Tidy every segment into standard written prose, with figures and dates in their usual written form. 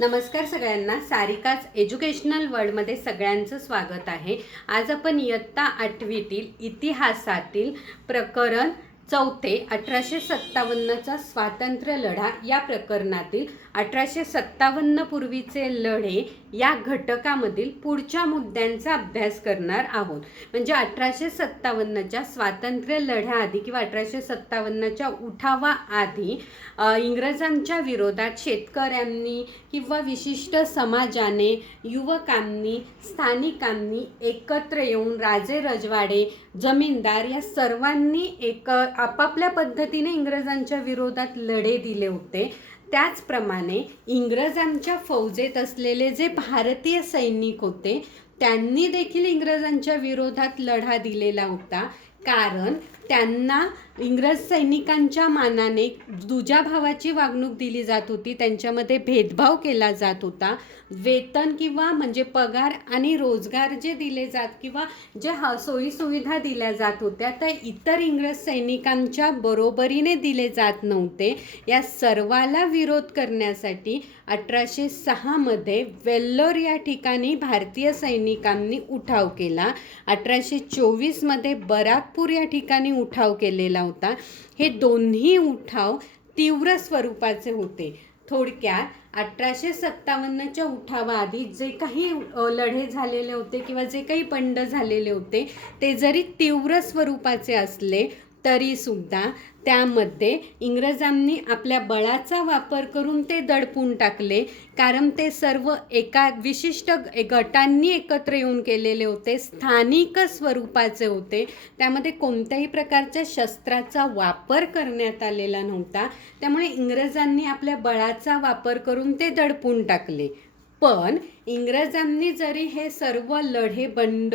नमस्कार सगळ्यांना, सारिकाच एज्युकेशनल वर्ल्डमध्ये सगळ्यांचं स्वागत आहे। आज आपण इयत्ता 8वीतील इतिहासातील प्रकरण 4 1857चा स्वातंत्र्य लढा या प्रकरणातील 1857 पूर्वीचे लढे या घटकामधील पुढच्या मुद्द्यांचा अभ्यास करणार आहोत। म्हणजे 1857च्या स्वातंत्र्य लढ्याआधी किंवा 1857च्या उठावा आधी इंग्रजांच्या विरोधात शेतकऱ्यांनी किंवा विशिष्ट समाजाने, युवकांनी, स्थानिकांनी एकत्र येऊन राजे रजवाडे, जमीनदार या सर्वांनी आपापल्या पद्धतीने इंग्रजांच्या विरोधात लढे दिले होते। त्याचप्रमाणे इंग्रजांच्या फौजेत असलेले जे भारतीय सैनिक होते त्यांनी देखील इंग्रजांच्या विरोधात लढा दिलेला होता, कारण त्यांना इंग्रज सैनिकांच्या मानाने दुजा भावाची वागणूक दिली जात होती, त्यांच्यामध्ये भेदभाव केला जात होता। वेतन किंवा म्हणजे पगार आणि रोजगार जे दिले जात किंवा जे सोयी सुविधा दिल्या जात होत्या त्या इतर इंग्रज सैनिकांच्या बरोबरीने दिले जात नव्हते। या सर्वाला विरोध करण्यासाठी 1806 मध्ये वेल्लोर या ठिकाणी भारतीय सैनिकांनी उठाव केला। 1824 मध्ये बराकपूर या ठिकाणी उठाव केलेला होता। हे दोन्ही उठाव तीव्र स्वरूपाचे होते। थोडक्यात 1857च्या उठावाआधी जे काही लढे झालेले होते किंवा जे काही बंड झालेले होते ते जरी तीव्र स्वरूपाचे असले तरी सुद्धा त्यामध्ये इंग्रजांनी आपल्या बळाचा वापर करून ते दडपून टाकले, कारण ते सर्व एका विशिष्ट गटांनी एकत्र येऊन केलेले होते, स्थानिक स्वरूपाचे होते। त्यामध्ये कोणत्याही प्रकारच्या शस्त्राचा वापर करण्यात आलेला नव्हता, त्यामुळे इंग्रजांनी आपल्या बळाचा वापर करून ते दडपून टाकले। पण इंग्रजांनी जरी हे सर्व लढे बंड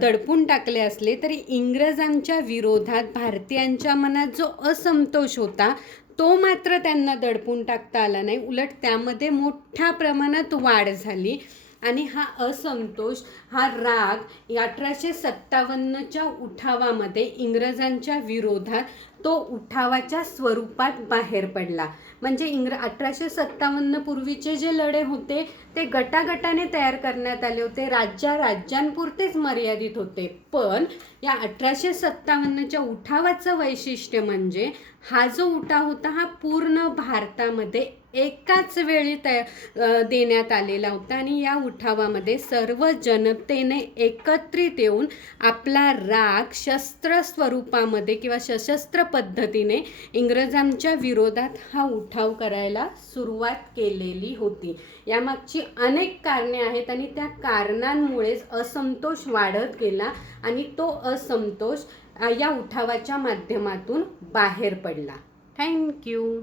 दडपून टाकले असले तरी इंग्रजांच्या विरोधात भारतीयांच्या मनात जो असंतोष होता तो मात्र त्यांना दडपून टाकता आला नाही, उलट त्यामध्ये मोठ्या प्रमाणात वाढ झाली। आणि हा असंतोष, हा राग 1857च्या उठावामध्ये इंग्रजांच्या विरोधात तो उठावाच्या स्वरूपात बाहेर पडला। म्हणजे 1857 पूर्वीचे जे लढे होते ते गटागटाने तयार करण्यात आले होते, राज्यांपुरतेच मर्यादित होते। पण या 1857च्या उठावाचं वैशिष्ट्य म्हणजे हा जो उठाव होता हा पूर्ण भारतामध्ये एकाच वेळी देण्यात आलेला होता आणि या उठावामध्ये सर्व जनतेने एकत्रित येऊन आपला राग शस्त्र स्वरूपामध्ये किंवा सशस्त्र पद्धतीने इंग्रजांच्या विरोधात हा उठाव करायला सुरुवात केलेली होती। यामागची अनेक कारणे आहेत आणि त्या कारणांमुळेच असंतोष वाढत गेला आणि तो असंतोष या उठावाच्या माध्यमातून बाहेर पडला। थँक्यू।